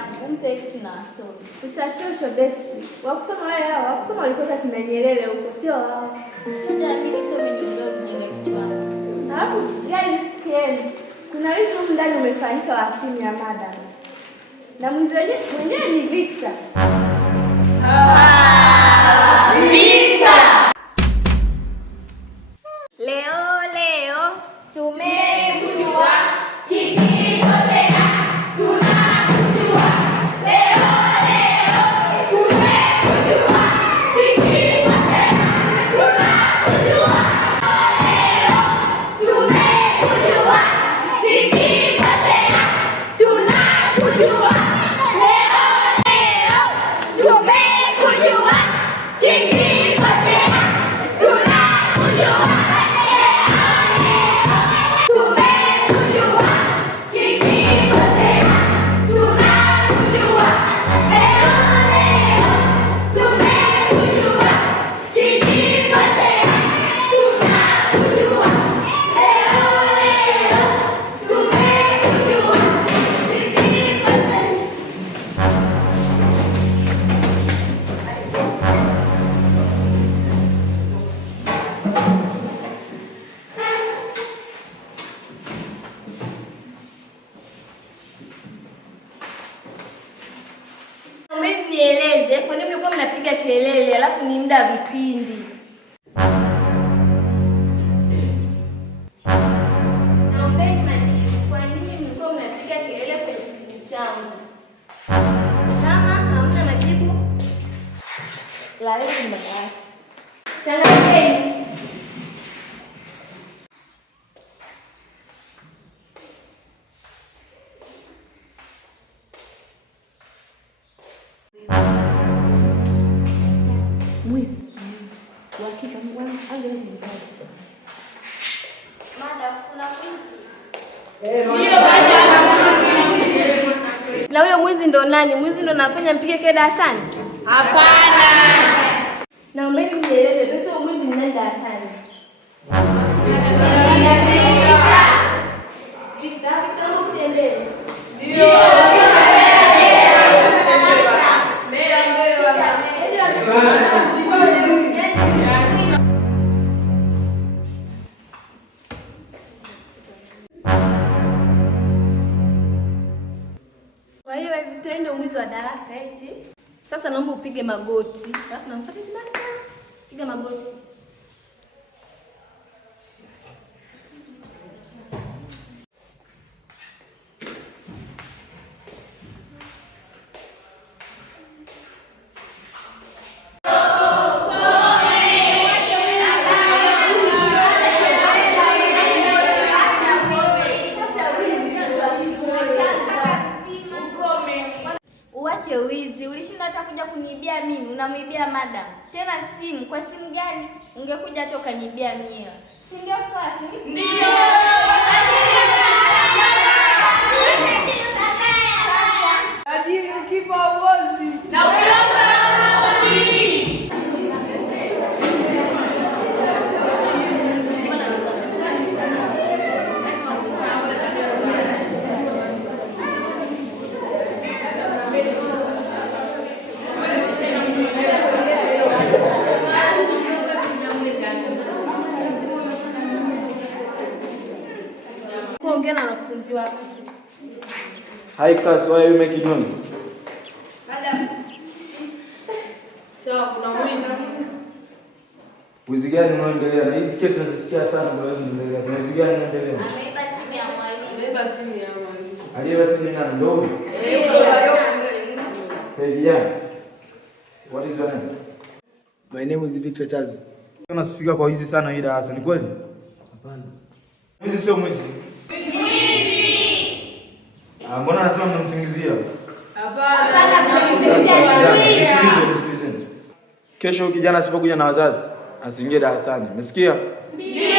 yangu. Sasa hivi tunasoma. Utachoshwa besti. Wakusoma hao, wakusoma walikuwa kina Nyerere huko, sio wao. Ngoja mimi nisome niondoe ujinga kichwani. Alafu guys, sikieni. Kuna wizi huko ndani umefanyika wa simu ya madam. Na mwizi mwenyewe ni Victor. Victor! Leo tumegundua kikipotea tunakujua. Leo tumegundua kikipotea tunakujua. Leo tumegundua kikipotea tunakujua. Nieleze kwa nini mlikuwa mnapiga kelele alafu ni muda wa vipindi? Naombeni majibu, kwa nini mlikuwa mnapiga kelele kwenye kipindi changu? Kama hamna majibu, laleni madawati. Changamkeni. Na huyo mwizi ndo nani? Mwizi ndo nafanya mpige kelele darasani? Hapana. Na mimi nieleze pesa mwizi ni nani darasani? Victor mtembee. Ndio. Kwa hiyo Victor ndio mwizi wa darasa eti. Sasa naomba upige magoti. Alafu namfuata master. Piga magoti. Uache wizi, ulishinda hata kuja kuniibia mimi, unamwibia madam. Tena simu, kwa simu gani? Ungekuja hata ukaniibia mia. Singekuwa mimi. Ndio. Ajili ukifa uozi. Na ukifa kuongea na wanafunzi wako. Hi class, why are you making noise? Madam. Sawa, kuna mwizi. Wizi gani unaendelea? Na hii kesi nasisikia sana kwa wewe unaendelea. Kuna wizi gani unaendelea? Ameiba simu ya mwalimu. Ameiba simu ya mwalimu. Aliyeba simu nani? Ndio. Hey, yeah. What is your name? My name is Victor Chazi. Unasifika kwa hizi sana hii darasa, ni kweli? Hapana. Mwizi sio mwizi. Mbona anasema mnamsingizia? Hapana. Nisikilizeni. Kesho kijana asipokuja na wazazi, asiingie darasani. Umesikia? Ndio.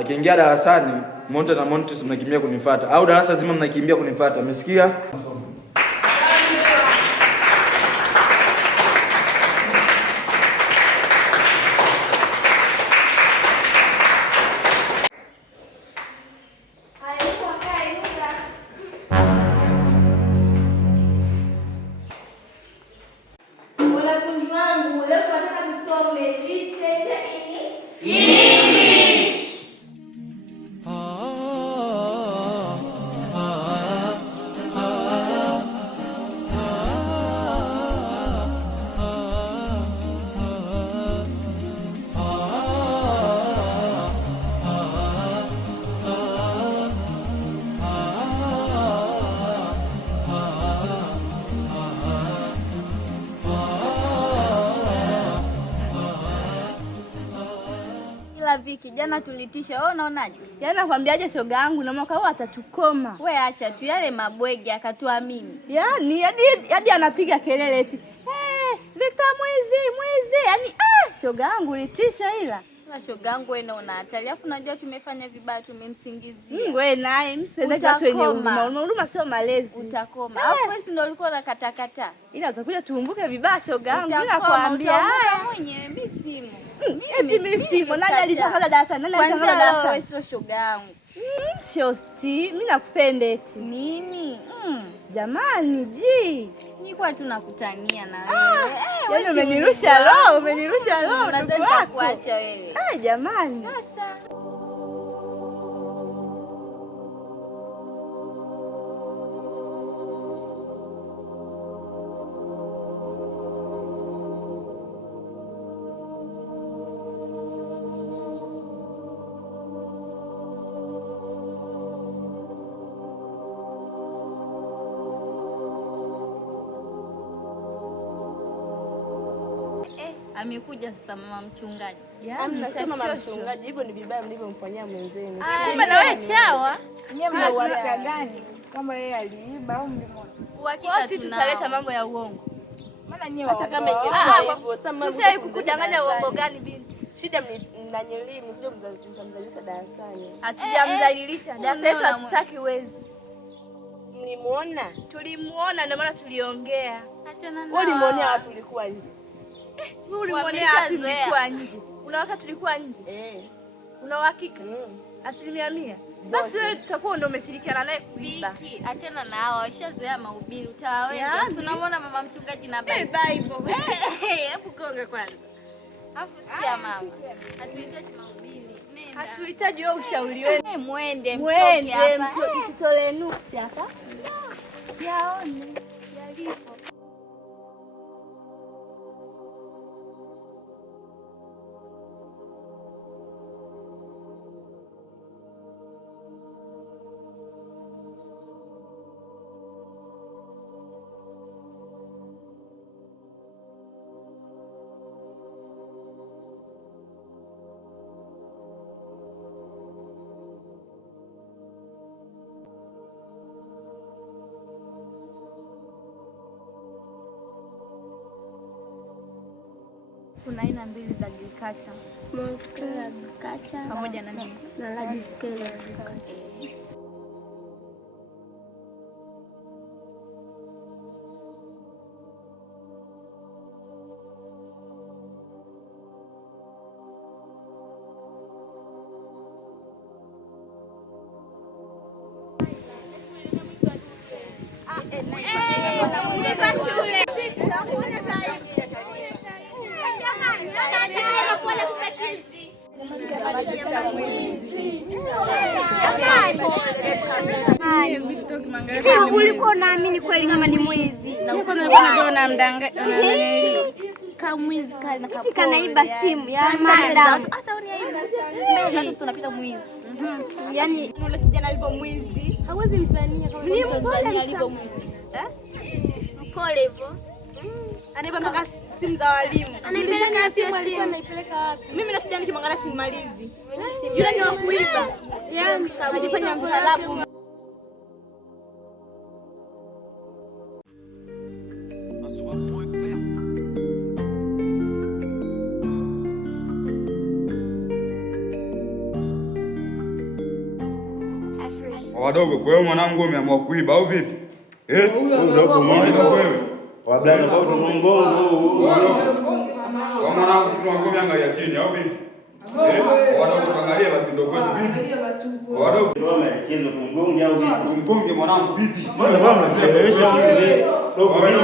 Akiingia darasani, Monte na Montes mnakimbia kunifuata. Au darasa zima mnakimbia kunifuata. Umesikia? Rafiki, jana tulitisha, wewe unaonaje? Yaani nakwambiaje shoga yangu, na mwaka huu atatukoma. We acha tu yale mabwege akatuamini. Yaani hadi anapiga kelele eti, Victor mwizi. Yaani shoga yangu litisha ila. Sasa shoga yangu wewe unaona hatari. Alafu unajua tumefanya vibaya, tumemsingizia. Wewe naye mimi siwezi watu wenye huruma. Huruma sio malezi. Utakoma. Alafu wewe ndio ulikuwa unakatakata. Ila utakuja tuumbuke vibaya shoga yangu. Mimi nakwambia haya mwenyewe mimi simu. Mimi simu. Nani alitangaza darasani? Nani alitangaza darasani? Wewe sio shoga yangu. Shosti, mimi nakupenda eti. Nini? Jamani, nilikuwa tunakutania na wewe. Yaani umenirusha roho, Nadhani nitakuacha wewe. Jamani. Sasa amekuja sasa mama mchungaji. Mnasema mama mchungaji, hivyo ni vibaya mlivyomfanyia mwenzenu. Kumbe na wewe chawa. Yeye mna uhakika gani kama yeye aliiba au mlimwona? Uhakika tutaleta mambo ya uongo. Maana nyewe hata kama hivyo sasa kukudanganya uongo gani binti? Shida mnanyelimu sio mzalisha darasani. Hatujamdhalilisha. Darasa letu hatutaki wezi. Mlimuona? Tulimuona ndio maana tuliongea. Achana na. Wewe ulimuonea wapi ulikuwa nje? Wewe ulimuonea wapi ulikuwa nje? Una wakati tulikuwa nje? Una uhakika? 100%. Basi wewe tutakuwa ndio umeshirikiana naye kuiba. Viki, achana na hao, washazoea mahubiri, utawaweza. Si unamwona mama mchungaji na Bible. Hebu konga kwanza. Alafu sikia mama. Hatuhitaji mahubiri. Nenda. Hatuhitaji wewe ushauri wenu. Mwende mtoke hapa. Mtotolee nuksi hapa. Yaone yalipo. Kuna aina mbili za agriculture. Small scale agriculture pamoja na nini? Na large scale agriculture. Ulikuwa unaamini kweli kama ni mwizi? Kamwizi kanaiba simu ya madam. Hata uniaiba. Mbele tunapita mwizi. Yaani yule kijana alivyo mwizi, hawezi mzania kama mzania alivyo mwizi. Pole hivyo. Anaiba mpaka simu za walimu. Anaipeleka simu alikuwa anaipeleka wapi? Mimi nakuja nikimwangalia simalizi. Yule ni wa kuiba. Yaani anajifanya mtaalamu. Wadogo, kwa hiyo mwanangu umeamua kuiba au vipi? Udogo wewe. Wablana kwa utongo. Kwa mwanangu sisi wangu angalia chini au vipi? Wadogo tuangalie basi ndio kwetu vipi? Wadogo ndio maelekezo tumgonge au vipi? Tumgonge mwanangu vipi? Mbona bwana mnaelewesha vile? Ndio kwa hiyo